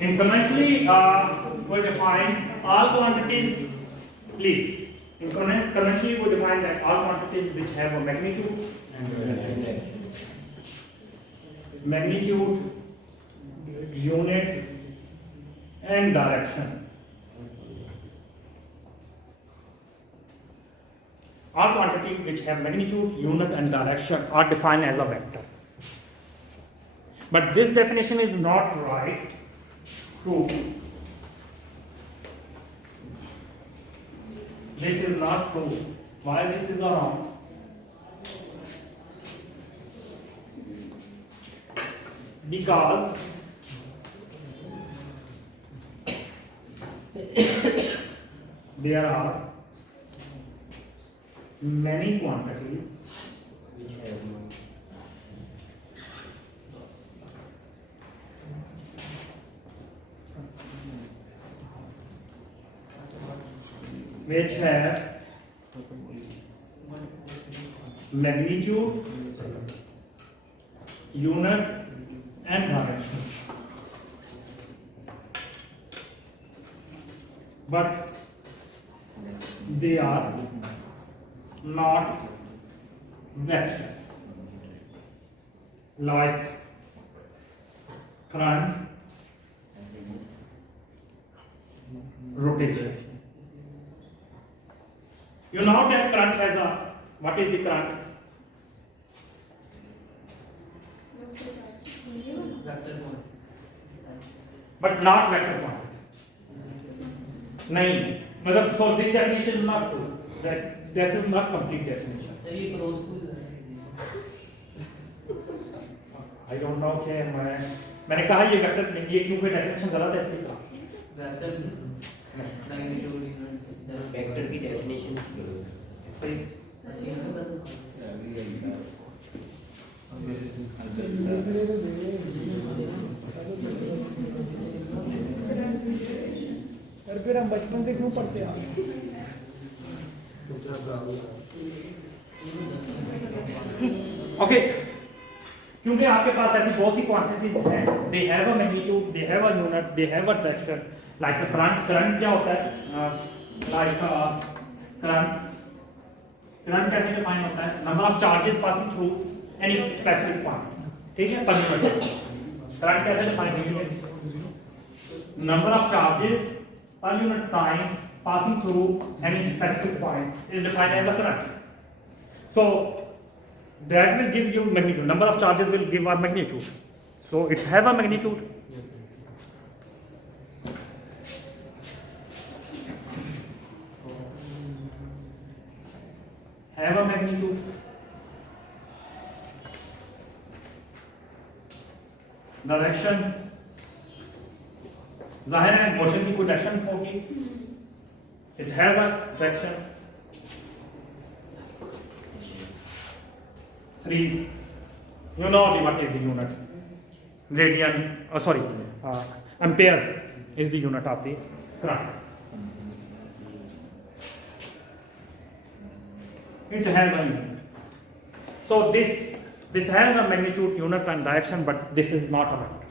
In conventionally, we define all quantities. Please, in conventionally we define that all quantities which have a magnitude, unit, and direction. All quantities which have magnitude, unit, and direction are defined as a vector. But this definition is not right. True. This is not true. Why this is wrong? Because there are many quantities which have magnitude, unit, and direction. But they are not vectors like current, rotation. You know that current has a, what is the current? But not vector quantity. नहीं, मतलब so this definition is not true. That this is not complete definition. Sir ये cross को I don't know कि मैंने कहा ये vector ये क्योंकि डेफिनेशन गलत है इसलिए कहा. वेक्टर मैग्नीट्यूड वेक्टर की डेफिनेशन सही. फिर हम बचपन से क्यों पढ़ते हैं? ओके, क्योंकि आपके पास ऐसी बहुत सी क्वांटिटीज हैं. They have a magnitude, they have a unit, they have a direction. Like the current. Current क्या होता है? लाइक करंट कैसे डिफाइन होता है? Number of charges passing through any specific point. ठीक है, पर यूनिट. करंट कैसे डिफाइन होती है? Number of charges per unit time passing through any specific point is defined as the current. So that will give you magnitude. Number of charges will give a magnitude. So it have a magnitude. Yes, Have a magnitude. Direction. जाहिर है motion की कोई direction होगी. It has a direction. 3 you know what is the unit. Radian, sorry, ampere is the unit of the current. It has a unit. So this has a magnitude, unit, and direction, but this is not a vector.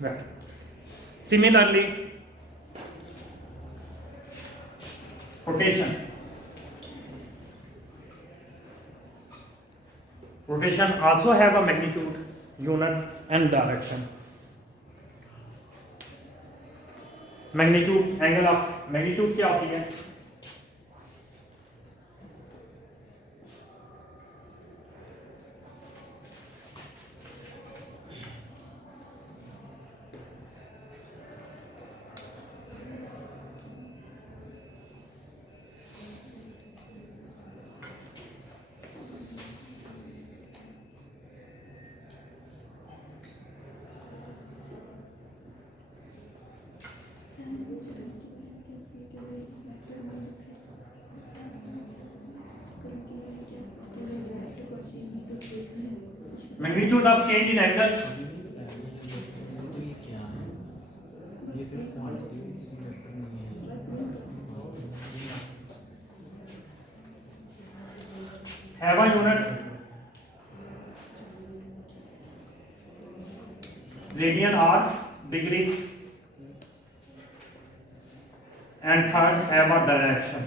Vector. Similarly, rotation. Rotation also have a magnitude, unit, and direction. Magnitude, angle of magnitude क्या होती है? Magnitude of change in angle. Have a unit. radian are degree, and third have a direction.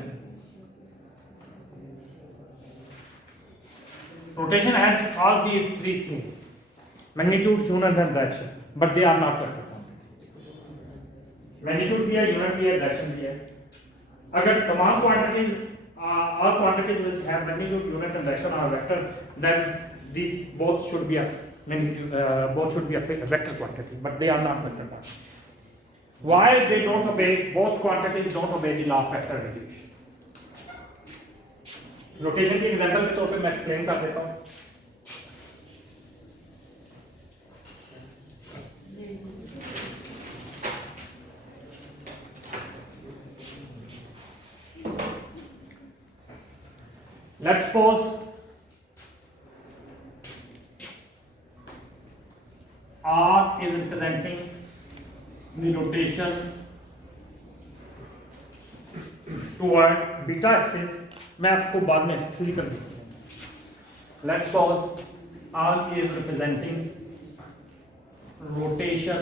Rotation has all these three things: magnitude, unit, and direction, but they are not vector form. Magnitude भी है, unit भी है, direction भी है. अगर तमाम quantities, all quantities which have magnitude, unit, and direction are vector, then these both should be a magnitude, both should be a vector quantity, but they are not vector quantity. Why they don't obey? Both quantities don't obey the law of vector integration. Rotation के example के तौर पे मैं explain कर देता हूँ. Let's suppose R is representing the rotation toward beta axis. मैं आपको बाद में फिजिकल दिखाऊंगा. Let's suppose R is representing rotation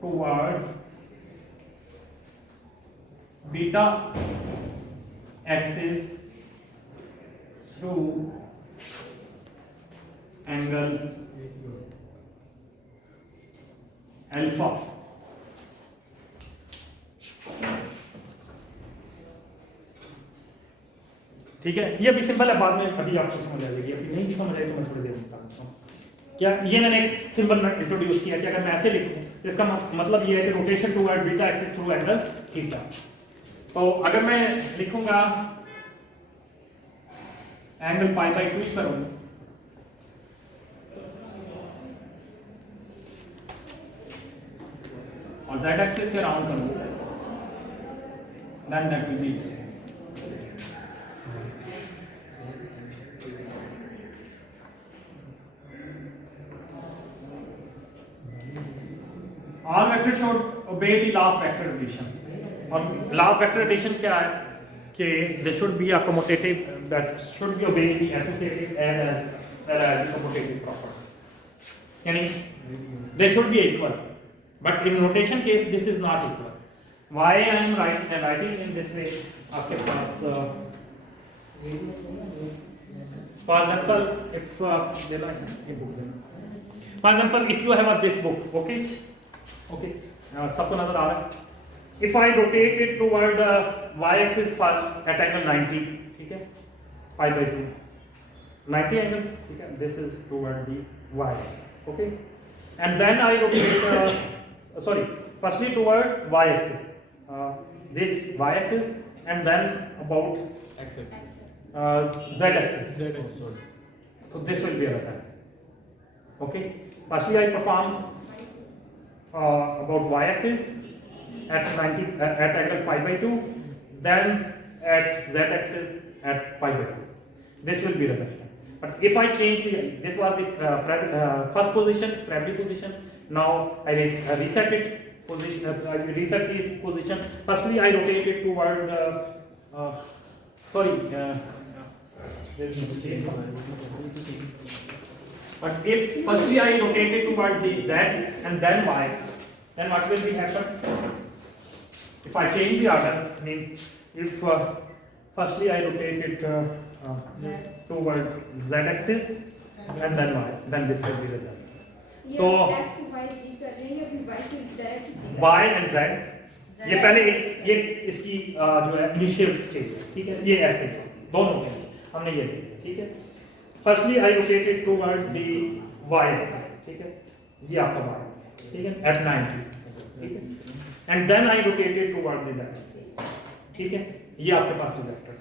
toward beta axis through angle alpha. ठीक है, ये भी सिंपल है, बाद में अभी आपको समझ आएगी. अभी नहीं भी समझ आएगी तो मैं थोड़ी देर में बताता हूँ. क्या ये मैंने एक सिंबल में इंट्रोड्यूस किया कि अगर मैं ऐसे लिखूं तो इसका मतलब ये है कि rotation toward beta axis through angle theta. तो अगर मैं लिखूंगा एंगल पाई बाई 2 करूं और z एक्सिस के राउंड करूं, then that will be all vectors should obey the law of vector addition. और law of vector addition क्या है कि they should be accommodative, that should be obey the associative as well as the commutative property. यानी they should be equal, but in rotation case this is not equal. Why I am writing in this way? आपके पास for example if for example if you have this book, okay, सबको नजर आ रहा है. If I rotate it toward the y-axis first at angle 90, ठीक है, pi by 2, 90 angle, ठीक है, this is toward the y-axis, okay, and then I rotate, firstly toward y-axis, this y-axis, and then about z-axis, so this will be other side, okay. Firstly I perform about y-axis at 90 at angle pi by 2, then at z-axis at pi by 2. This will be result. But if I change this was the first position, primary position. Now I reset it position. I reset the position. Firstly, I rotate it toward But if firstly I rotate it toward the z and then y, then what will be happen? If I change the order, I mean, if firstly I rotate it toward z-axis and then y, then this will be the result. So y and z, ये पहले ये इसकी जो है initial stage है, ठीक है, ये ऐसे दोनों के हमने ये लिया, ठीक है. Firstly I rotate it toward the y-axis, ठीक है, ये आपका y, ठीक है, at 90, ठीक है, and then I rotate it toward the z-axis, ठीक है, ये आपके पास रिजल्ट है,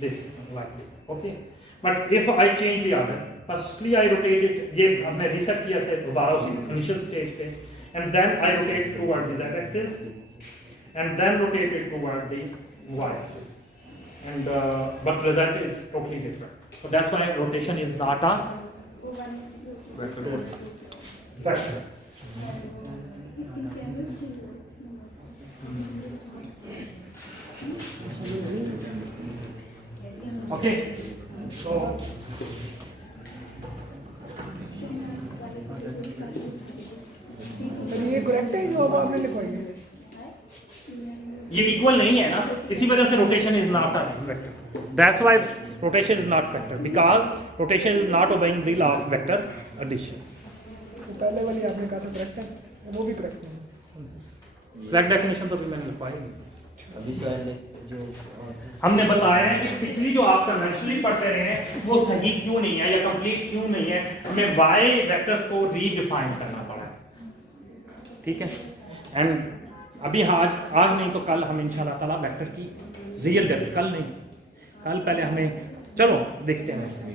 this like this, okay. But if I change the order, firstly I rotate it, ये हमने reset किया से दोबारा उसी initial stage पे, and then I rotate it toward the z-axis, and then rotate it toward the y-axis, and but result is totally different. So that's why rotation is not a vector. Okay, so correct है जो अब आपने लिखवाई है? ये equal नहीं है ना, इसी वजह से rotation is not a vector. That's why rotation is not vector, because rotation is not obeying the law of vector addition. तो पहले वाली आपने कहा था करेक्ट है, वो भी करेक्ट है. करेक्ट डेफिनेशन तो भी मैंने लिखवाई है. अभी सवाल जो हमने बताया है कि पिछली जो आप कन्वेंशनली पढ़ते रहे हैं वो सही क्यों नहीं है या कंप्लीट क्यों नहीं है, हमें वाई वेक्टर्स को रीडिफाइन करना पड़ा. ठीक है. एंड अभी आज नहीं तो कल हम इंशाल्लाह ताला वेक्टर की रियल डेफिनेशन, कल नहीं, कल पहले हमें, चलो देखते हैं.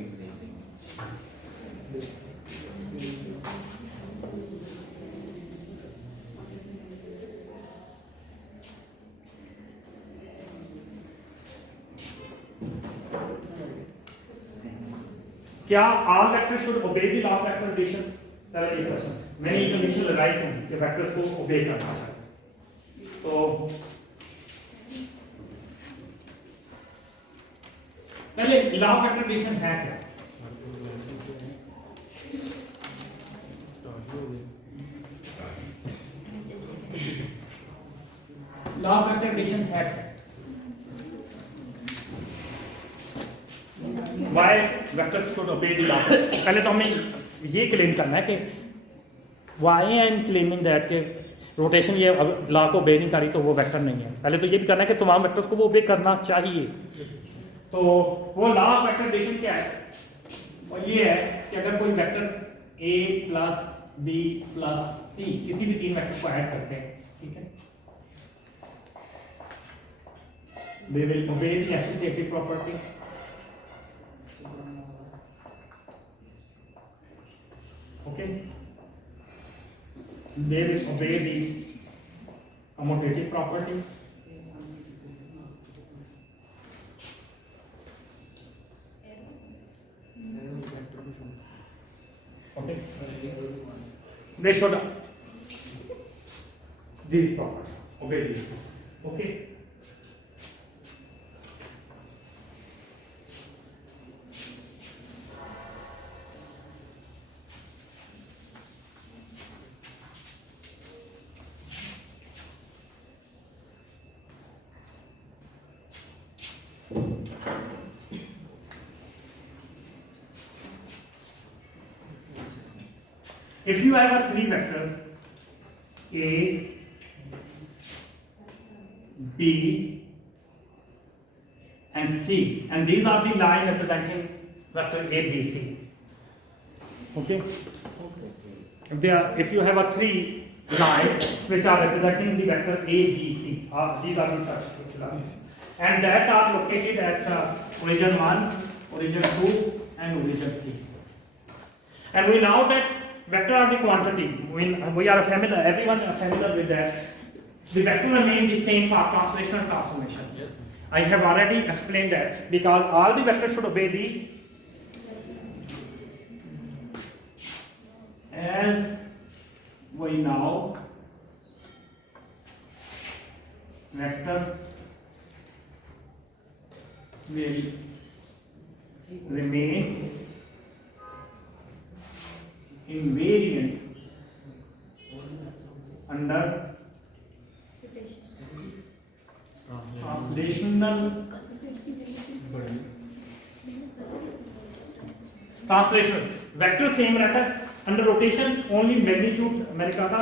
क्या all vectors should obey the law of vector addition? पहला ये क्वेश्चन मैंने इनिशियल लगाई थी कि वेक्टर्स को ओबे करना चाहिए. तो पहले लॉ ऑफ वेक्टर एडिशन है क्या? लॉ ऑफ वेक्टर एडिशन है क्या? Why vectors should obey the law? पहले तो हमें ये क्लेम करना है कि why I am claiming that कि रोटेशन ये लॉ को obey नहीं करी तो वो वेक्टर नहीं है. पहले तो ये भी करना है कि तमाम वेक्टर्स को वो obey करना चाहिए. तो वो लॉ ऑफ वेक्टर एडिशन क्या है? और ये है कि अगर कोई vector a plus b plus c किसी भी तीन वेक्टर को ऐड करते हैं, ठीक है, they will obey the associative property. Okay, they will obey the commutative property. Okay, they should these properties, obey these. Okay. If you have a three vectors A, B, and C, and these are the line representing vector A, B, C. Okay. If you have a three lines which are representing the vector A, B, C, these are the such lines, and that are located at origin 1, origin 2, and origin 3. And we know that vector are the quantity. We are familiar, everyone is familiar with that. The vector remain the same for translational transformation. Yes. I have already explained that because all the vectors should obey the as we know vectors will remain invariant under translational vector same रहता है under rotation only magnitude मैंने कहा था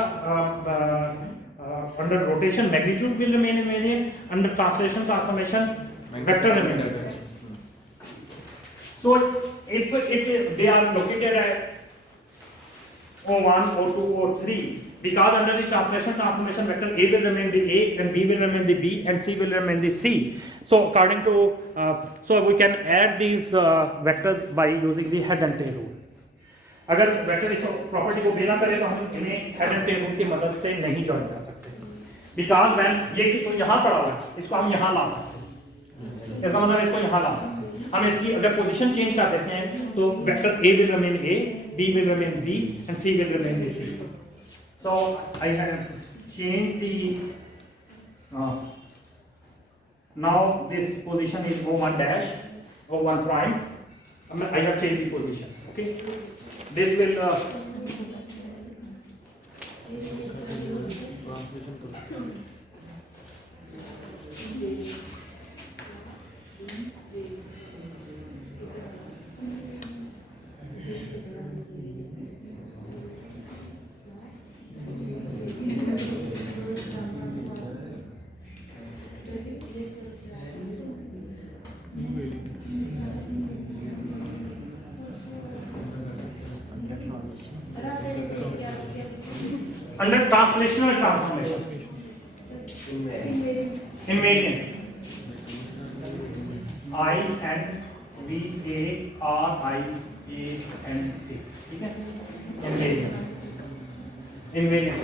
under rotation magnitude will remain invariant, under translation transformation vector remain invariant. So if they are located at O1, O2, O3, because under the translation transformation vector A will remain the A and B will remain the B and C will remain the C. So according to so we can add these vectors by using the head and tail rule. अगर vector इस property को बिना करे तो हम इन्हें head and tell rule की मदद से नहीं जॉइन कर सकते, बिकॉज व्हेन ये कि तो यहाँ पड़ा हुआ है इसको हम यहाँ ला सकते हैं, इसका मतलब इसको यहाँ ला सकते हैं. हम इसकी अगर पोजीशन चेंज कर देते हैं तो vector A will remain A, B will remain B and C will remain the C. So I have changed the now this position is O1 dash, O1 prime. I have changed the position. Okay. This will Under translational transformation. Invariant. INVARIANT. ठीक है? Invariant. Invariant.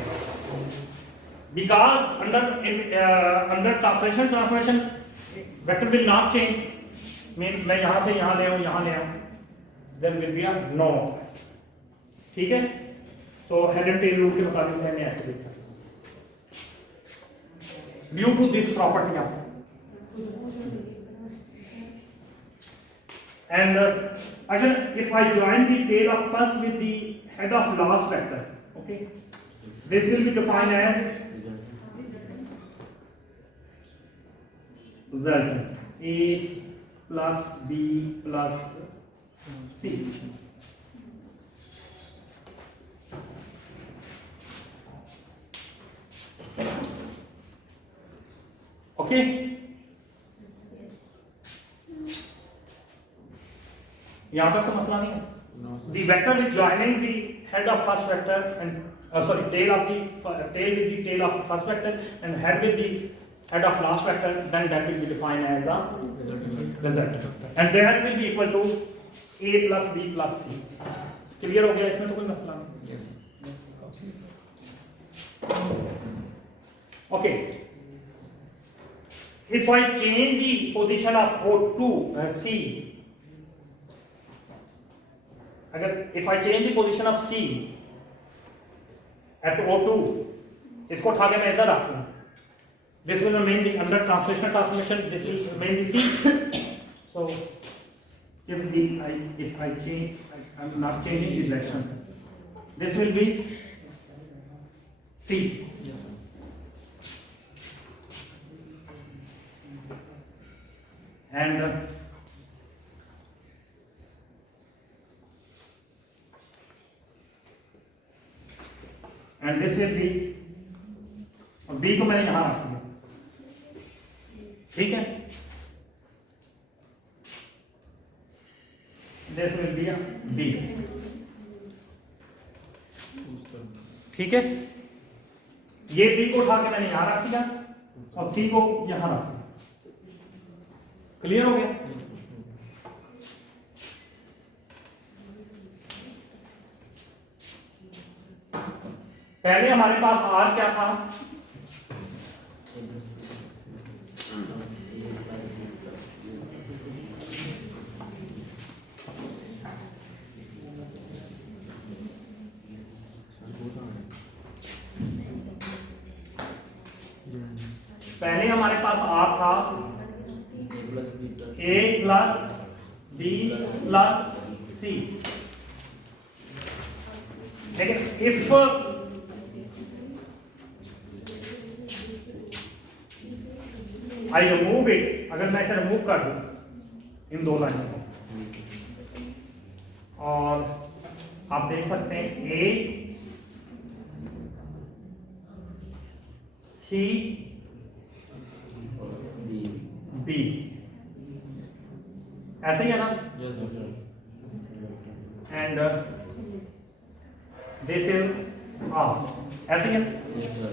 Because under translation transformation, vector will not change. Means मैं यहाँ से यहाँ ले आऊँ, then will be a no. ठीक है? तो हेड एंड टेल रूल के मुताबिक मैंने ऐसे लिख सकता due to this property of and अगर if I join the tail of first with the head of last vector, okay, this will be defined as z a plus b plus c. Okay. यहाँ तक तो मसला नहीं है. The vector with joining the head of first vector and tail with the tail of first vector and head with the head of last vector, then that will be defined as a result, and that will be equal to a plus b plus c. Clear हो गया? इसमें तो कोई मसला नहीं. Yes. Okay. If I change the position of O2 C, if I change the position of C at O2, इसको उठा के मैं इधर रखूं, this will remain the under translational transformation. This will remain the C. So if I change, I'm not changing the direction. This will be C. Yes, sir. And this will be, और B को मैंने यहां रख दिया, ठीक है? This will be a B, ठीक है? ये B को उठा के मैंने यहां रख दिया और C को यहां रख दिया. क्लियर हो गया? पहले हमारे पास R क्या था? पहले हमारे पास R था A plus B plus C. लेकिन if I remove it, अगर मैं इसे रिमूव कर दूं इन दो लाइनों को, और आप देख सकते हैं A C B, ऐसे ही है ना? Yes, sir. And this is R, ऐसे ही है? Yes, sir.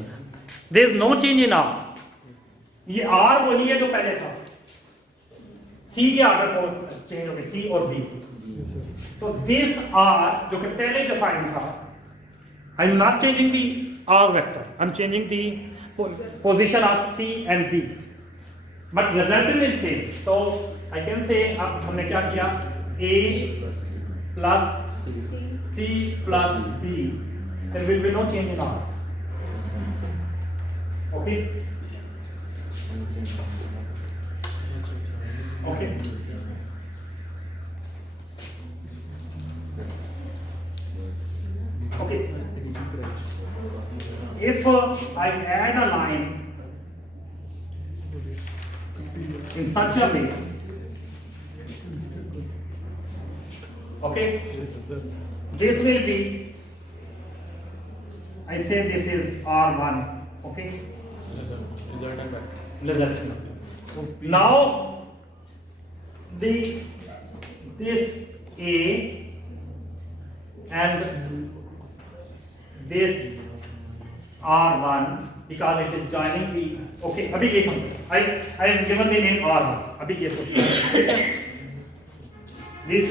There is no change in R. ये R वही है जो पहले था. C के आर्डर को चेंज हो गया, C और B. तो this R जो कि पहले डिफाइंड था, I am not changing the R vector. I am changing the position of C and B. But result is same. So I can say अब हमने क्या किया? A plus C plus B. There will be no change in R. Okay. Okay. Okay. if I add a line in such a way, okay, this will be, I say this is R1, okay, result. Now this A and this R1, because it is joining the, okay, अभी ये समझो, I have given the name R1, अभी ये सोचिए, this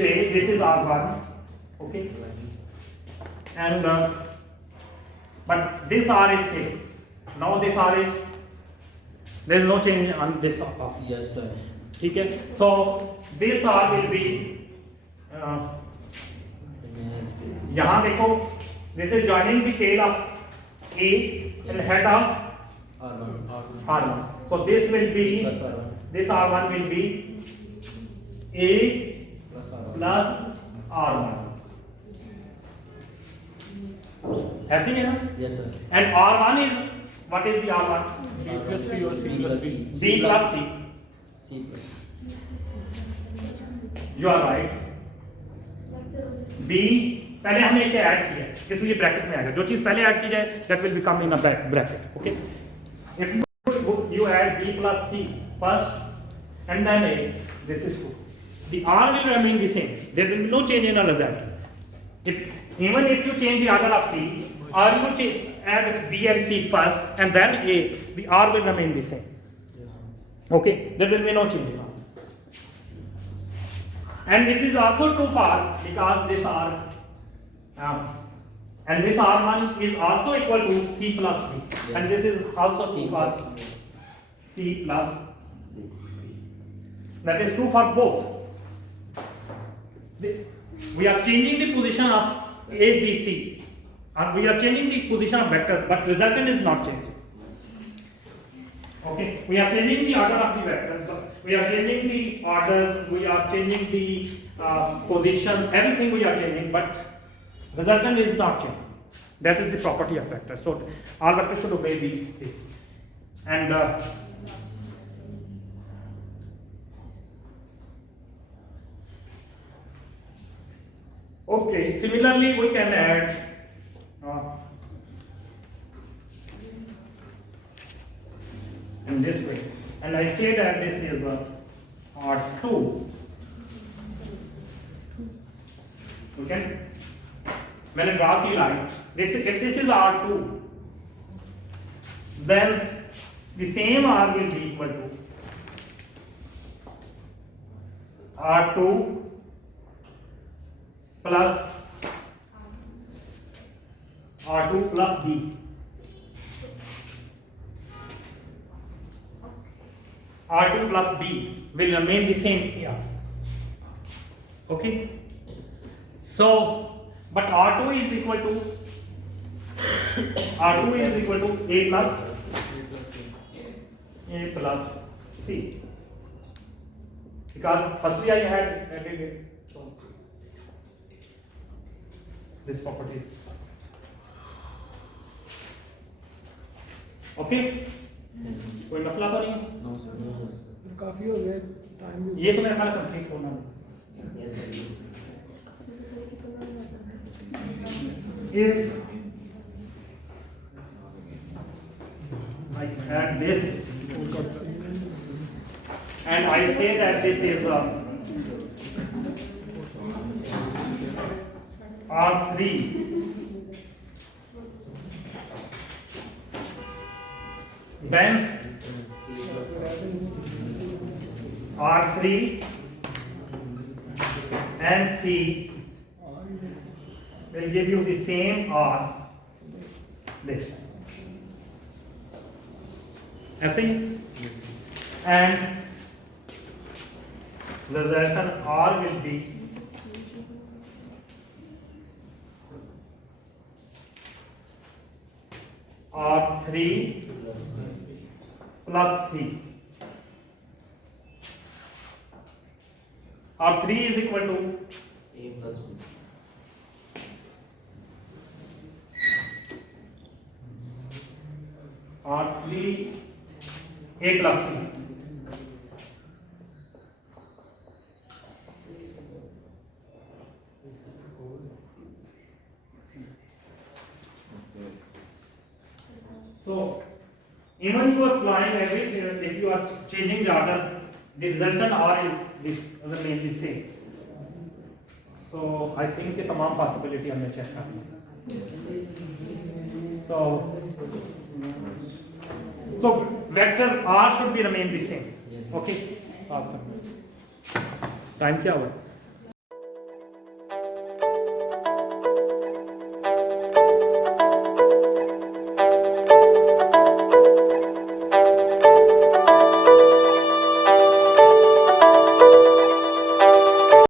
is R1, okay, and but this R is same. Now this R is, there is no change on this R. Yes, sir. ठीक है, so this R will be यहाँ देखो, this is joining the tail of A and head of R1. So this will be, this R1 will be A plus R1. ऐसे ही है ना? Yes, sir. And R1 is, what is the R1? B plus C or C plus B? B plus C. C plus You are right. B, पहले हमने इसे add किया, इसलिए bracket में आएगा. जो चीज पहले ऐड की जाए, that will become in a bracket. Okay. If you add B plus C first, and then A, this is 2. The R will remain the same. There will be no change in the result. Even if you change the order of C, or you add B and C first, and then A, the R will remain the same. Yes, sir. Okay, there will be no change. And it is also true for, because this R, and this R1 is also equal to C plus B, and this is also true for C plus B. That is true for both. We are changing the position of A, B, C, and we are changing the position of vectors, but resultant is not changing. Okay, we are changing the order of the vectors, we are changing the orders, we are changing the position, everything we are changing, but resultant is not changing. That is the property of vectors. So all vectors should obey this. And okay, similarly we can add in this way, and I say that this is R2. Okay, when I draw the line, if this is R2, then the same R will be equal to R2 plus R2 plus B. R2 plus B will remain the same here. Okay. So, but R2 is equal to A plus C. Because firstly I had added it. So this property is okay. कोई मसला तो नहीं? No, sir. काफी हो गया time भी. ये तो मेरा ख्याल कंप्लीट होना है. Yes, sir. If I add this and I say that this is R3, then R3 and C will give you the same R, this. ऐसे ही, and the resultant R will be R3 plus C. R3 is equal to A plus B. R3 A plus C. So, even you are applying everything, if you are changing the order, the resultant R is this remain the same. So, I think the तमाम possibility हमने check कर ली. So vector R should be remain the same. Yes. Okay. Time क्या हुआ?